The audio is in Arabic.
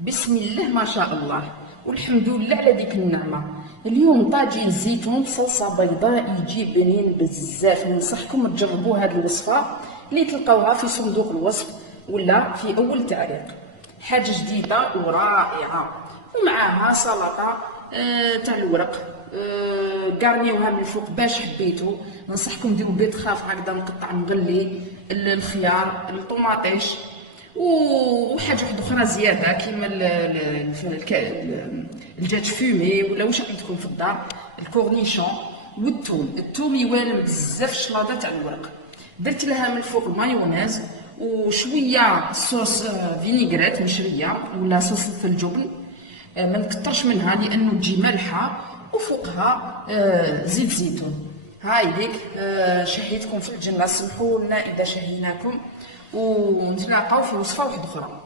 بسم الله ما شاء الله والحمد لله على ديك النعمه. اليوم طاجين زيتون بصلصه بيضاء يجي بنين بزاف. ننصحكم تجربوا هذه الوصفه اللي تلقاوها في صندوق الوصف ولا في اول تعليق. حاجه جديده ورائعه. ومعاها سلطه تاع الورق قارنيوها من الفوق باش حبيتو. ننصحكم ديروا بيض خاف هكذا مقطع مغلي، الخيار، الطوماطيش، وحاجه واحده اخرى زياده كيما الدجاج فومي ولا واش عندكم في الدار، الكورنيشون الثوم يوالم بزاف الشلاضه تاع الورق. درت لها من الفوق المايونيز وشويه صوص فينيغريت مشريه ولا صوص الجبن. ما نكترش منها لانه تجي مالحه، وفوقها زيت زيتون. هاي ديك شهيتكم في الجنه. سمحوا لنا اذا شهيناكم، ونتلاقاو في وصفه واحده اخرى.